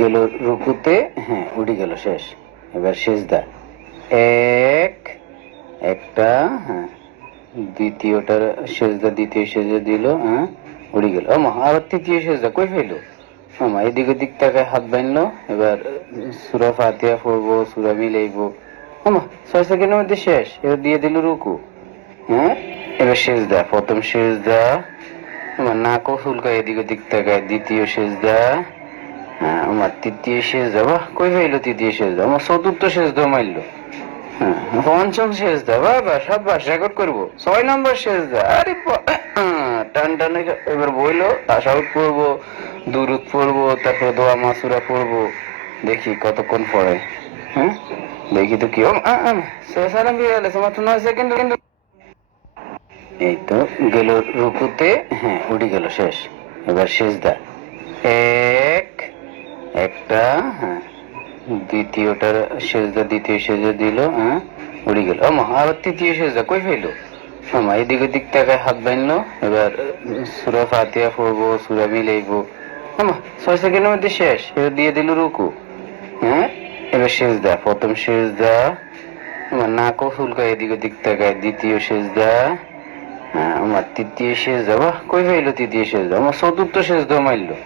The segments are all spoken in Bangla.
গেল রুকুতে, হ্যাঁ উঠে গেল, শেষ। এবার সেজদা, এক একটা, হ্যাঁ দ্বিতীয়টা সেজদা, দ্বিতীয় সেজদা দিল, হ্যাঁ উড়ে গেল। আমা আবার তৃতীয় সেজদা কই ফেললো? আমা এদিক ওদিক তাকায় হাত বাঁধলো। এবার সূরা ফাতিহা পড়বো, সূরা মিলাইবো। আমা 6 সেকেন্ডের মধ্যে শেষ। এবার দিয়ে দিল রুকু, হ্যাঁ এবার সেজদা, প্রথম সেজদা। আমার নাকও চুলকায়, এদিক ওদিক তাকায়। দ্বিতীয় সেজদা, হ্যাঁ আমার তৃতীয় সেজদা। বাহ, কই পাইলো তৃতীয় সেজদা? আমার চতুর্থ সেজদা মারলো। হ্যাঁ পঞ্চম সেজদা, বাহ বাহ সাব্বাস, রেকর্ড করবো। 6 নম্বর সেজদা, আরে টান টান। এবার বইলো তাশাহুদ পড়বো, দুরুদ পড়বো, তারপর দোয়া মাসুরা পড়বো। দেখি কতক্ষণ পড়ে। হ্যাঁ দেখি তো কি সালাম দিয়ে গেলে মাত্র 9 সেকেন্ড। কিন্তু এই তো গেল রুকুতে, হ্যাঁ উঠে গেল, শেষ। এবার সেজদা, এক একটা, হ্যাঁ দ্বিতীয়টা সেজদা, দ্বিতীয় সেজদা দিল, হ্যাঁ উড়ে গেল। আমা আবার তৃতীয় সেজদা কই ফেললো? আমা এদিক ওদিক তাকায় হাত বাঁধলো। এবার সূরা ফাতিহা পড়বো, সূরা মিলাইবো। আমা 6 সেকেন্ডের মধ্যে শেষ। এবার দিয়ে দিল রুকু, হ্যাঁ এবার সেজদা, প্রথম সেজদা। আমার নাকও চুলকায়, এদিক ওদিক তাকায়। দ্বিতীয় সেজদা, হ্যাঁ আমার তৃতীয় সেজদা। বাহ, কই পাইলো তৃতীয় সেজদা? আমার চতুর্থ সেজদা মারলো।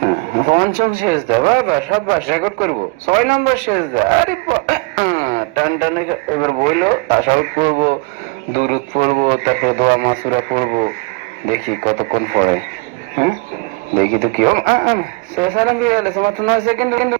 হ্যাঁ পঞ্চম সেজদা, বাহ বাহ সাব্বাস, রেকর্ড করবো। 6 নম্বর সেজদা, আরে টান টান। এবার বইলো তাশাহুদ পড়বো, দুরুদ পড়বো, তারপর দোয়া মাসুরা পড়বো। দেখি কতক্ষণ পড়ে। হ্যাঁ দেখি তো কি সালাম দিয়ে গেলে মাত্র 9 সেকেন্ড। কিন্তু